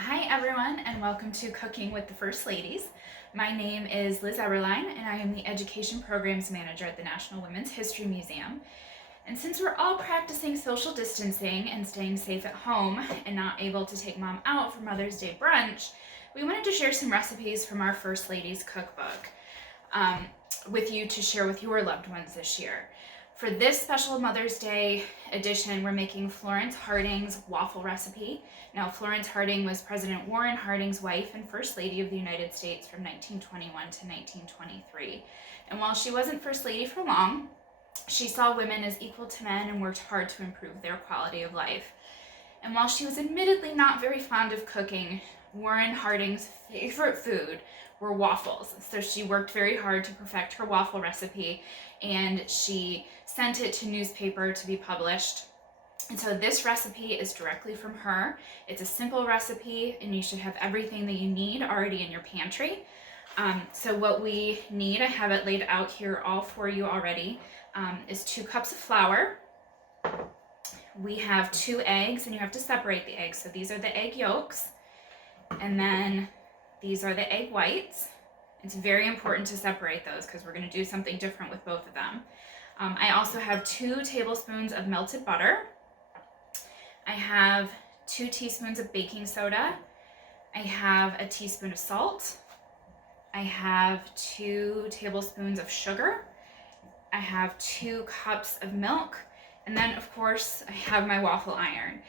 Hi everyone, and welcome to Cooking with the First Ladies. My name is Liz Eberline and I am the Education Programs Manager at the National Women's History Museum. And since we're all practicing social distancing and staying safe at home and not able to take mom out for Mother's Day brunch, we wanted to share some recipes from our First Ladies cookbook with you to share with your loved ones this year. For this special Mother's Day edition, we're making Florence Harding's waffle recipe. Now, Florence Harding was President Warren Harding's wife and First Lady of the United States from 1921 to 1923. And while she wasn't First Lady for long, she saw women as equal to men and worked hard to improve their quality of life. And while she was admittedly not very fond of cooking, Warren Harding's favorite food were waffles. So she worked very hard to perfect her waffle recipe, and she sent it to newspaper to be published. And so this recipe is directly from her. It's a simple recipe, and you should have everything that you need already in your pantry. So what we need, I have it laid out here all for you already, is 2 cups of flour. We have 2 eggs, and you have to separate the eggs. So these are the egg yolks, and then these are the egg whites. It's very important to separate those because we're going to do something different with both of them. I also have 2 tablespoons of melted butter. I have 2 teaspoons of baking soda. I have a teaspoon of salt. I have 2 tablespoons of sugar. I have 2 cups of milk. And then, of course, I have my waffle iron.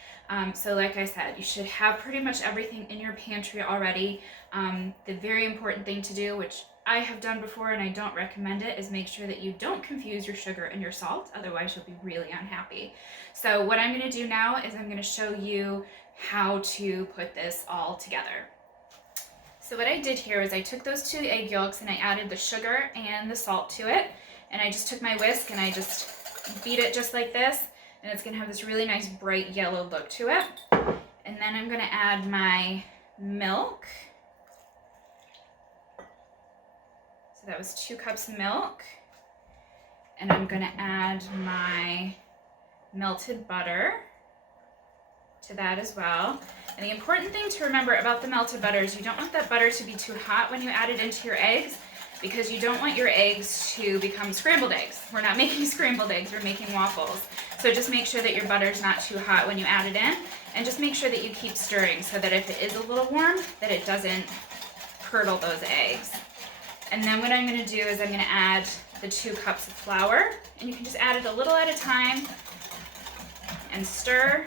So like I said, you should have pretty much everything in your pantry already. The very important thing to do, which I have done before and I don't recommend it, is make sure that you don't confuse your sugar and your salt. Otherwise, you'll be really unhappy. So what I'm going to do now is I'm going to show you how to put this all together. So what I did here is I took those 2 egg yolks and I added the sugar and the salt to it. And I just took my whisk and I just beat it just like this, and it's going to have this really nice bright yellow look to it. And then I'm going to add my milk. So that was 2 cups of milk. And I'm going to add my melted butter to that as well. And the important thing to remember about the melted butter is you don't want that butter to be too hot when you add it into your eggs, because you don't want your eggs to become scrambled eggs. We're not making scrambled eggs, we're making waffles. So just make sure that your butter's not too hot when you add it in, and just make sure that you keep stirring so that if it is a little warm, that it doesn't curdle those eggs. And then what I'm gonna do is I'm gonna add the 2 cups of flour, and you can just add it a little at a time and stir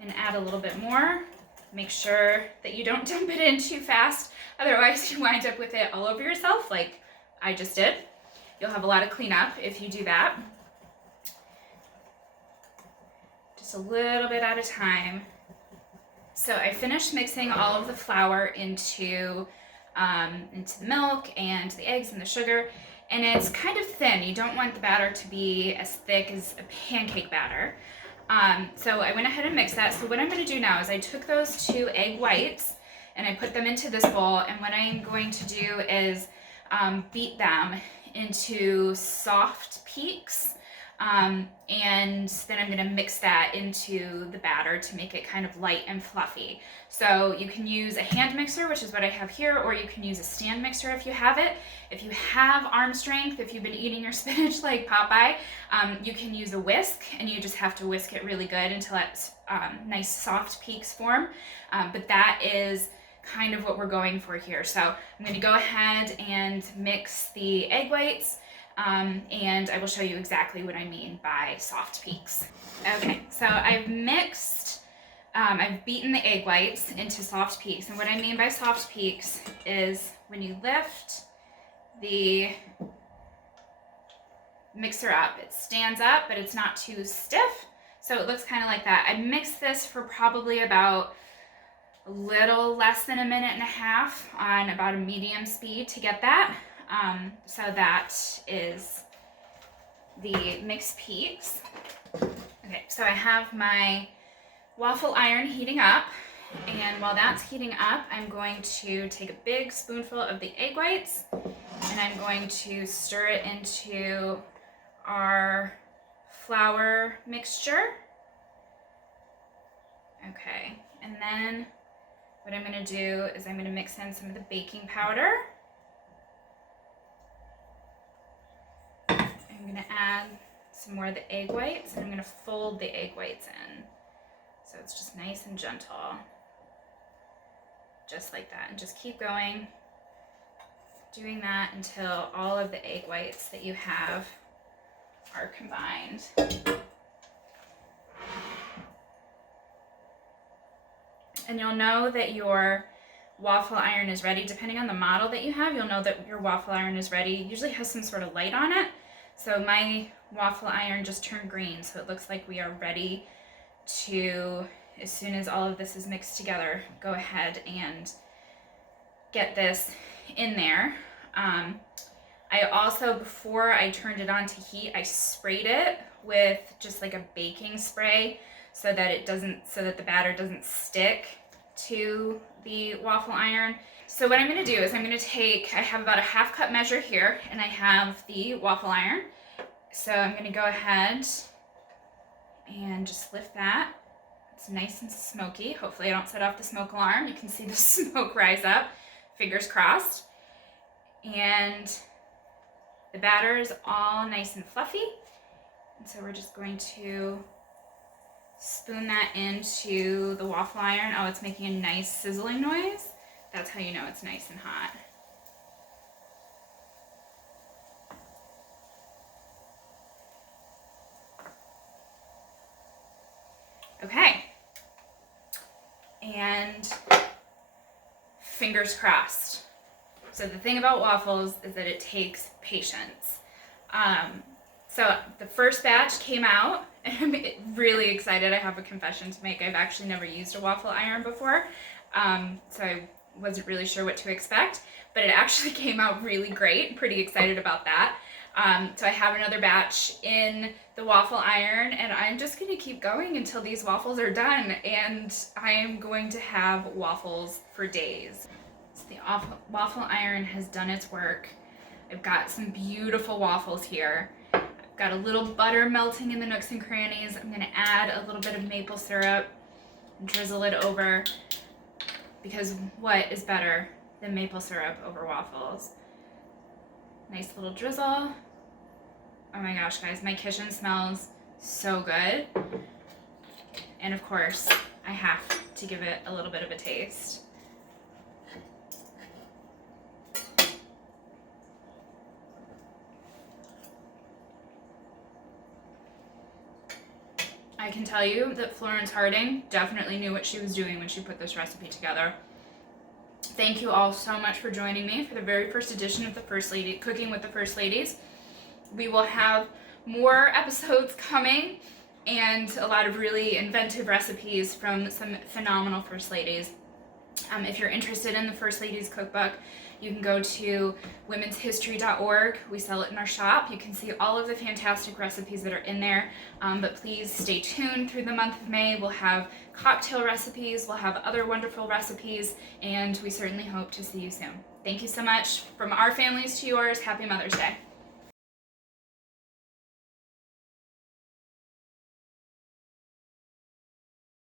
and add a little bit more. Make sure that you don't dump it in too fast, otherwise you wind up with it all over yourself like I just did. You'll have a lot of cleanup if you do that. Just a little bit at a time. So I finished mixing all of the flour into the milk and the eggs and the sugar, and it's kind of thin. You don't want the batter to be as thick as a pancake batter. So I went ahead and mixed that. So what I'm going to do now is I took those 2 egg whites and I put them into this bowl, and what I'm going to do is beat them into soft peaks, and then I'm going to mix that into the batter to make it kind of light and fluffy. So you can use a hand mixer, which is what I have here, or you can use a stand mixer if you have it. If you have arm strength, if you've been eating your spinach like Popeye, you can use a whisk, and you just have to whisk it really good until it's nice soft peaks form. But that is kind of what we're going for here. So I'm going to go ahead and mix the egg whites, and I will show you exactly what I mean by soft peaks. Okay, so I've beaten the egg whites into soft peaks, and what I mean by soft peaks is when you lift the mixer up, it stands up, but it's not too stiff, so it looks kind of like that. I mixed this for probably about a little less than 1.5 minutes on about a medium speed to get that. So that is the mixed peaks. Okay, so I have my waffle iron heating up, and while that's heating up, I'm going to take a big spoonful of the egg whites, and I'm going to stir it into our flour mixture. Okay, and then what I'm going to do is I'm going to mix in some of the baking powder. I'm going to add some more of the egg whites, and I'm going to fold the egg whites in. So it's just nice and gentle. Just like that. And just keep going, doing that until all of the egg whites that you have are combined. And you'll know that your waffle iron is ready. Depending on the model that you have, you'll know that your waffle iron is ready. It usually has some sort of light on it. So my waffle iron just turned green, so it looks like we are ready to, as soon as all of this is mixed together, go ahead and get this in there. I also, before I turned it on to heat, I sprayed it with just like a baking spray so that the batter doesn't stick to the waffle iron. So what I'm going to do is I have about a half cup measure here, and I have the waffle iron. So I'm going to go ahead and just lift that. It's nice and smoky. Hopefully I don't set off the smoke alarm. You can see the smoke rise up. Fingers crossed. And the batter is all nice and fluffy. And so we're just going to spoon that into the waffle iron. Oh, it's making a nice sizzling noise. That's how you know it's nice and hot. Okay. And fingers crossed. So the thing about waffles is that it takes patience. So the first batch came out, and I'm really excited. I have a confession to make. I've actually never used a waffle iron before, so I wasn't really sure what to expect, but it actually came out really great. Pretty excited about that. So I have another batch in the waffle iron, and I'm just going to keep going until these waffles are done, and I am going to have waffles for days. So the waffle iron has done its work. I've got some beautiful waffles here. I've got a little butter melting in the nooks and crannies. I'm going to add a little bit of maple syrup and drizzle it over, because what is better than maple syrup over waffles? Nice little drizzle. Oh my gosh, guys, my kitchen smells so good. And of course, I have to give it a little bit of a taste. I can tell you that Florence Harding definitely knew what she was doing when she put this recipe together. Thank you all so much for joining me for the very first edition of Cooking with the First Ladies. We will have more episodes coming and a lot of really inventive recipes from some phenomenal First Ladies. If you're interested in the First Ladies cookbook, you can go to womenshistory.org. We sell it in our shop. You can see all of the fantastic recipes that are in there. But please stay tuned through the month of May. We'll have cocktail recipes, we'll have other wonderful recipes, and we certainly hope to see you soon. Thank you so much. From our families to yours, happy Mother's Day.